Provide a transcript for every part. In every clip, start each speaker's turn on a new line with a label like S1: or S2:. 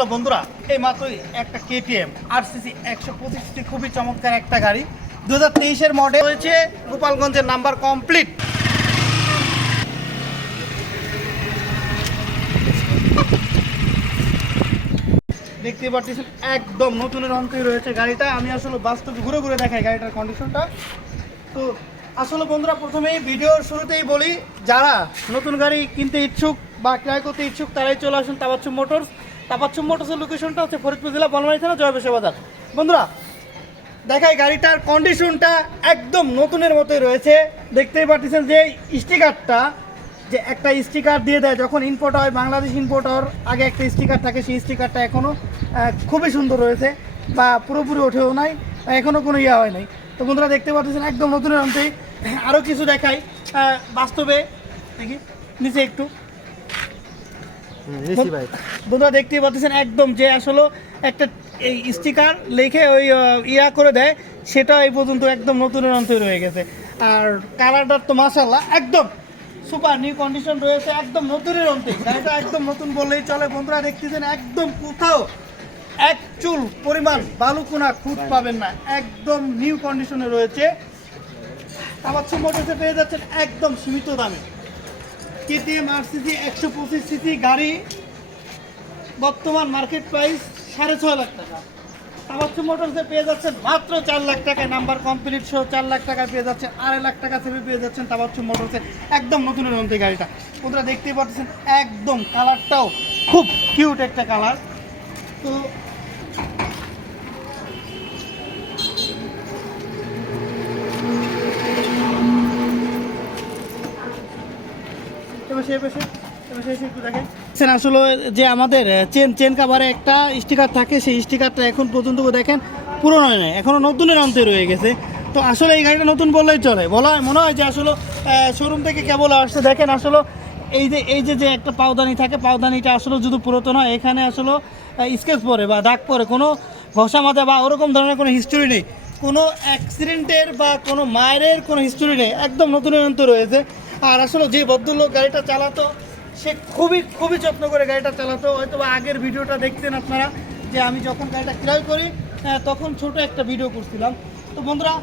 S1: গেল বন্ধুরা এই মাত্রই একটা কেটিএম আর সিসি একশো পঁচিশটি খুবই চমৎকার একটা গাড়ি। দু হাজার তেইশের মডেল হয়েছে, গোপালগঞ্জের নাম্বার কমপ্লিট দেখতে পাচ্ছেন, একদম নতুনের অঙ্কেই রয়েছে গাড়িটা। আমি আসলে বাস্তবে ঘুরে ঘুরে দেখাই গাড়িটার কন্ডিশনটা তো, আসলে বন্ধুরা, প্রথমেই ভিডিওর শুরুতেই বলি, যারা নতুন গাড়ি কিনতে ইচ্ছুক বা ক্রয় করতে ইচ্ছুক, তারাই চলে আসুন তাবাচ্চুম মোটরস। তাবাচ্চুম মোটরসের লোকেশনটা হচ্ছে ফরিদপুর জেলা বলমারি থানা জয়বেশা বাজার। বন্ধুরা, দেখাই গাড়িটার কন্ডিশনটা একদম নতুনের মতোই রয়েছে। দেখতেই পাচ্ছেন যে স্টিকারটা, যে একটা স্টিকার দিয়ে দেয়, যখন ইম্পোর্ট হয়, বাংলাদেশ ইম্পোর্ট হওয়ার আগে একটা স্টিকার থাকে, সেই স্টিকারটা এখনও খুবই সুন্দর রয়েছে, বা পুরোপুরি ওঠেও নাই এখনও কোনো ইয়া হয় নাই। তো বন্ধুরা, দেখতে পাচ্ছেন একদম নতুনের অন্তেই আরও কিছু দেখাই। বাস্তবে, দেখি, নিচে একটু। বন্ধুরা দেখতেই পাচ্ছেন একদম যে আসলে একটা এই স্টিকার লিখে ওই ইয়া করে দেয় সেটা এই পর্যন্ত একদম নতুনের অন্তরে রয়ে গেছে। আর কালারটার তো মাসাল্লাহ একদম সুপার নিউ কন্ডিশন রয়েছে একদম নতুনের অন্তে গাড়িটা একদম নতুন বললেই চলে। বন্ধুরা দেখতেছেন একদম কোথাও এক চুল পরিমাণ বালুকোনা খুঁত পাবেন না। একদম নিউ কন্ডিশনে রয়েছে। আবার মোটরসে পেয়ে যাচ্ছেন একদম সীমিত দামে। কেটিএম আরসিসি একশো পঁচিশ সিসি গাড়ি, বর্তমান মার্কেট প্রাইস সাড়ে ছয় লাখ টাকা। তাবাচ্চু মোটরসে পেয়ে যাচ্ছেন মাত্র চার লাখ টাকায়। নাম্বার কমপ্লিট সহ চার লাখ টাকায় পেয়ে যাচ্ছেন, আড়াই লাখ টাকা সেভে পেয়ে যাচ্ছেন তাবাচ্চু মোটরসে একদম নতুনের মধ্যে গাড়িটা। ওরা দেখতেই পাচ্ছেন, একদম কালারটাও খুব কিউট একটা কালার তো এবার সে এবার এবার সে একটু দেখেন। আসলে যে আমাদের চেন চেন কাভারে একটা স্টিকার থাকে, সেই স্টিকারটা এখন পর্যন্ত দেখেন, পুরনো নয় এখনও নতুনের অন্তে রয়ে গেছে। তো আসলে এই গাড়িটা নতুন বললেই চলে। বলা হয় মনে হয় যে আসলে শোরুম থেকে কেবল আসছে। দেখেন আসলে, এই যে এই যে যে একটা পাওদানি থাকে, পাওদানিটা আসলে যদি পুরাতন হয়, এখানে আসলে স্কেচ পরে বা দাগ পরে, কোনো ঘষা মাথা বা ওরকম ধরনের কোনো হিস্টোরি নেই। কোনো অ্যাক্সিডেন্টের বা কোনো মায়ের কোনো হিস্টোরি নেই। একদম নতুনের অন্ত রয়েছে। আর আসলে যে ভদ্রলোক গাড়িটা চালাতো, সে খুবই খুবই যত্ন করে গাড়িটা চালাতো। হয়তো আগের ভিডিওটা দেখতেন আপনারা, যে আমি যখন গাড়িটা ক্রয় করি তখন ছোট একটা ভিডিও করছিলাম। তো বন্ধুরা,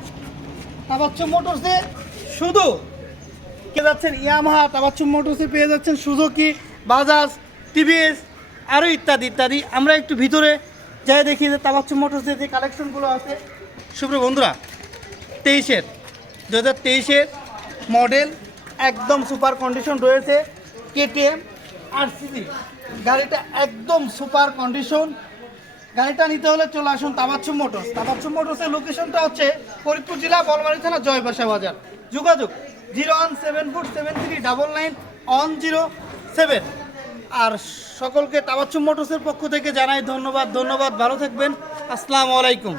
S1: তাবাচ্চ মোটরসে শুধু পেয়ে যাচ্ছেন? ইয়ামাহা, তাবাচ্চ মোটরসে পেয়ে যাচ্ছেন সুজুকি, বাজাজ, টিভিএস আরও ইত্যাদি ইত্যাদি। আমরা একটু ভিতরে যাই দেখি যে তাবাচ্চ মোটরসের যে কালেকশনগুলো আছে। শুভ্র বন্ধুরা, তেইশের দু হাজার তেইশের মডেল একদম সুপার কন্ডিশন রয়েছে কেটিএম আর সিসি গাড়িটা একদম সুপার কন্ডিশন। গাড়িটা নিতে হলে চলে আসুন তাবাচ্চুম মোটরস। তাবাচ্চুম মোটরসের লোকেশনটা হচ্ছে ফরিদপুর জেলা বলমারি থানা জয়বাসা বাজার। যোগাযোগ zero one seven four seven three double nine one zero seven. আর সকলকে তাবাচ্চুম মোটরসের পক্ষ থেকে জানাই ধন্যবাদ ধন্যবাদ, ভালো থাকবেন। আসসালামু আলাইকুম।